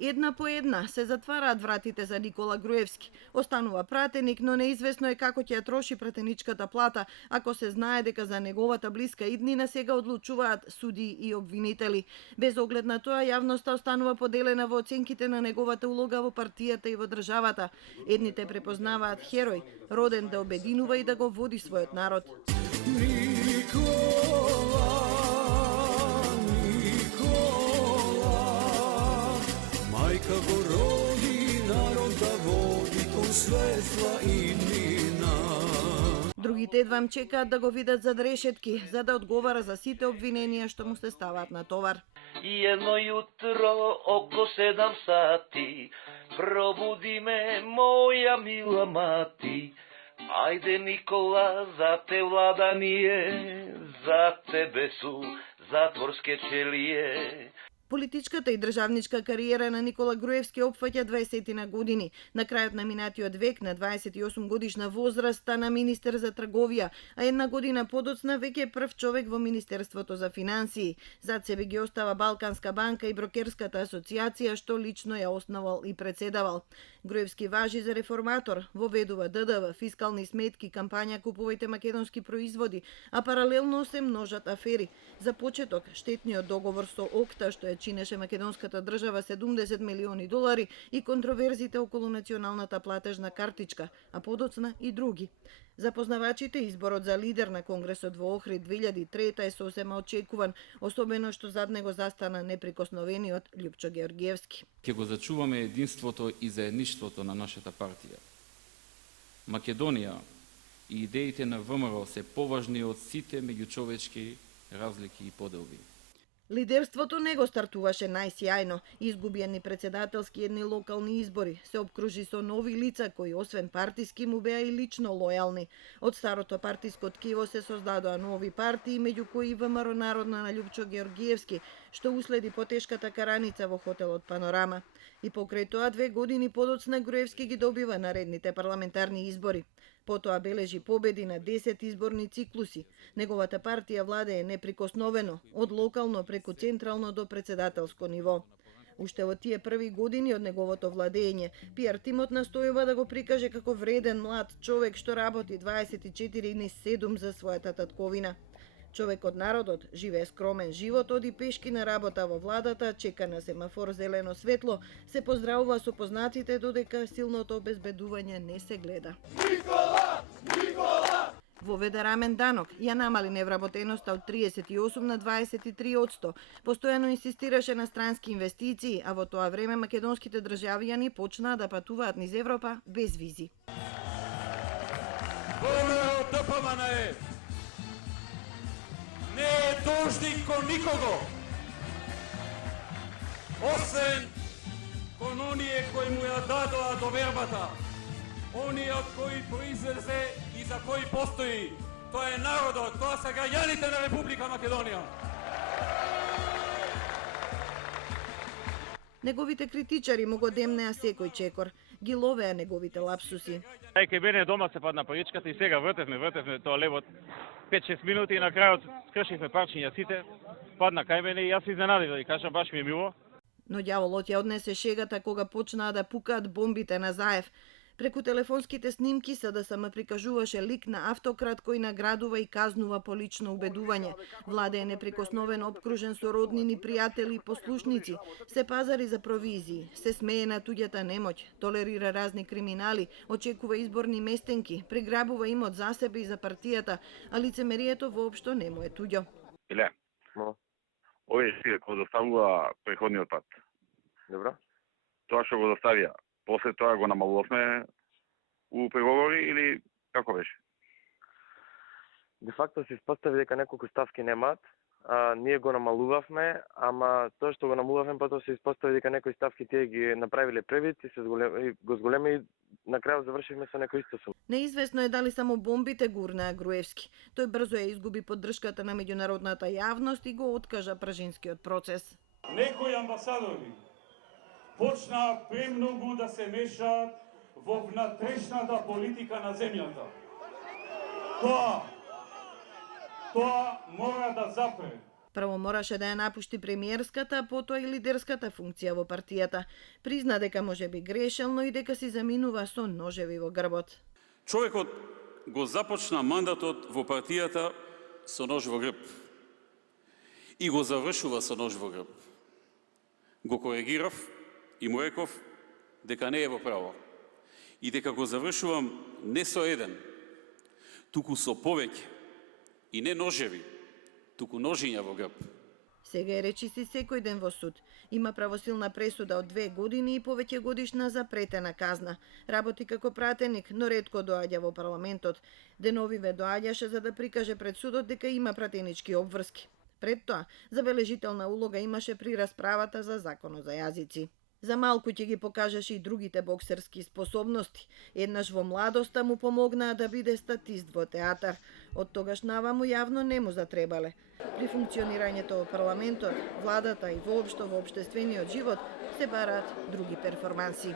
Една по една се затвараат вратите за Никола Груевски. Останува пратеник, но неизвестно е како ќе ја троши пратеничката плата, ако се знае дека за неговата блиска иднина сега одлучуваат суди и обвинители. Без оглед на тоа, јавноста останува поделена во оценките на неговата улога во партијата и во државата. Едните препознаваат херој, роден да обединува и да го води својот народ. Majka go rodi, narod da vodi kon svetla i nina. Другите едвам чекаат да го видат зад решетки, за да одговара за сите обвиненија што му се ставаат на товар. И едно јутро око 7 сати пробуди ме моја мила мати. Ајде Никола, за те влада ние, за тебе су затворске челие. Политичката и државничка кариера на Никола Груевски опфаќа 20 на години. На крајот на минатиот век, на 28 годишна возраст, стана министер за трговија, а една година подоцна веќе е прв човек во Министерството за финансии. Зад себе ги остава Балканска банка и Брокерската асоциација, што лично ја основал и председавал. Груевски важи за реформатор, воведува ДДВ, фискални сметки, кампања купувајте македонски производи, а паралелно се множат афери. За почеток, штетниот договор со ОКТА, што чинеше македонската држава $70 милиони и контроверзите околу националната платежна картичка, а подоцна и други. За познавачите, изборот за лидер на Конгресот во Охрид 2003 е сосема очекуван, особено што зад него застана неприкосновениот Љупчо Георгиевски. Ќе го зачуваме единството и заедништвото на нашата партија. Македонија и идеите на ВМРО се поважни од сите меѓучовечки разлики и поделби. Лидерството не го стартуваше најсјајно, изгуби едни председателски едни локални избори, се обкружи со нови лица кои освен партиски му беа и лично лојални. Од старото партиско ткиво се создадоа нови партии, меѓу кои ВМРО Народна на Љупчо Георгиевски, што уследи потешката караница во хотелот Панорама. И покрај тоа 2 години подоцна Груевски ги добива наредните парламентарни избори. Потоа бележи победи на 10 изборни циклуси. Неговата партија владее неприкосновено, од локално преку централно до председателско ниво. Уште во тие први години од неговото владење, пиар тимот настојува да го прикаже како вреден млад човек што работи 24/7 за својата татковина. Човек од народот живее скромен живот, оди пешки на работа во владата, чека на семафор зелено светло, се поздравува со познатите додека силното обезбедување не се гледа. Никола! Никола! Воведе рамен данок, ја намали невработеноста од 38 на 23%. Постојано инсистираше на странски инвестиции, а во тоа време македонските државјани почнаа да патуваат низ Европа без визи. Не е должник кон никого, освен кон оние кои му ја дадоа довербата, оние од кои произлезе и за кои постои. Тоа е народот, тоа се граѓаните на Република Македонија. Неговите критичари му го демнеа секој чекор, ги ловеа неговите лапсуси. Кај мене дома се падна паричката и сега вртевме тоа левот 5-6 минути и на крајот скршивме парчиња сите, падна кај мене и јас се изненадив и кажам баш ми е мило. Но ѓаволот ја однесе шегата кога почнаа да пукаат бомбите на Заев. Преку телефонските снимки СДСМ прикажуваше лик на автократ кој наградува и казнува по лично убедување. Владе е неприкосновен, обкружен со роднини, пријатели и послушници. Се пазари за провизии, се смее на туѓата немоќ, толерира разни криминали, очекува изборни местенки, приграбува имот за себе и за партијата, а лицемерието воопшто не му е туѓо. Иле, овие си го доставува преходниот пат. Добро. Тоа што го доставија, после тоа го намалувавме у преговори или како беше? Де факто се испостави дека неколку ставки немаат, ние го намалувавме, ама тоа што го намалувавме потоа се испостави дека некои ставки тие ги направиле превид и го зголеми и на крајот завршивме со некој исто сум. Неизвестно е дали само бомбите гурнаа Груевски. Тој брзо ја изгуби поддршката на меѓународната јавност и го откажа пражинскиот процес. Некои амбасадори почнаа премногу да се мешаат во внатрешната политика на земјата. Тоа мора да запре. Прво мораше да ја напушти премиерската, а потоа и лидерската функција во партијата. Призна дека можеби грешел, но и дека си заминува со ножеви во грбот. Човекот го започна мандатот во партијата со нож во грб и го завршува со нож во грб. Го коригирав и му реков дека не е во право и дека го завршувам не со еден, туку со повеќе и не ножеви, туку ножиња во грб. Сега е речиси секој ден во суд. Има правосилна пресуда од 2 години и повеќе годишна запретена казна. Работи како пратеник, но ретко доаѓа во парламентот. Деновиве доаѓаше за да прикаже пред судот дека има пратенички обврски. Пред тоа, забележителна улога имаше при расправата за законот за јазици. За малку ќе ги покажеше и другите боксерски способности. Еднаш во младоста му помогнаа да биде статист во театар. Од тогаш наваму јавно не му затребале. При функционирањето во парламентот, владата и воопшто во општествениот живот се бараат други перформанси.